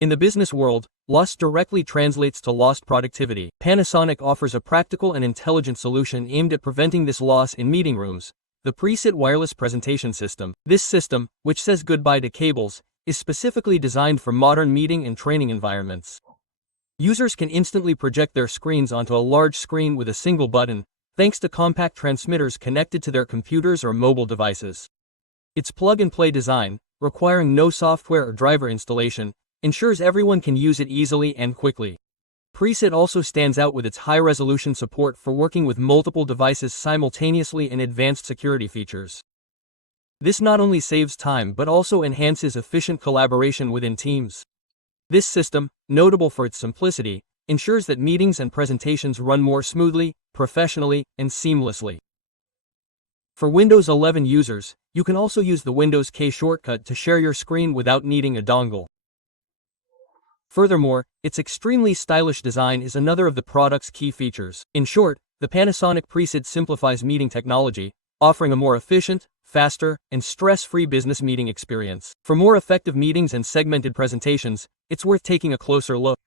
In the business world, loss directly translates to lost productivity. Panasonic offers a practical and intelligent solution aimed at preventing this loss in meeting rooms. The PressIT wireless presentation system. This system, which says goodbye to cables, is specifically designed for modern meeting and training environments. Users can instantly project their screens onto a large screen with a single button, thanks to compact transmitters connected to their computers or mobile devices. Its plug-and-play design, requiring no software or driver installation, ensures everyone can use it easily and quickly. PressIT also stands out with its high-resolution support for working with multiple devices simultaneously and advanced security features. This not only saves time but also enhances efficient collaboration within teams. This system, notable for its simplicity, ensures that meetings and presentations run more smoothly, professionally, and seamlessly. For Windows 11 users, you can also use the Windows K shortcut to share your screen without needing a dongle. Furthermore, its extremely stylish design is another of the product's key features. In short, the Panasonic PressIT simplifies meeting technology, offering a more efficient, faster, and stress-free business meeting experience. For more effective meetings and segmented presentations, it's worth taking a closer look.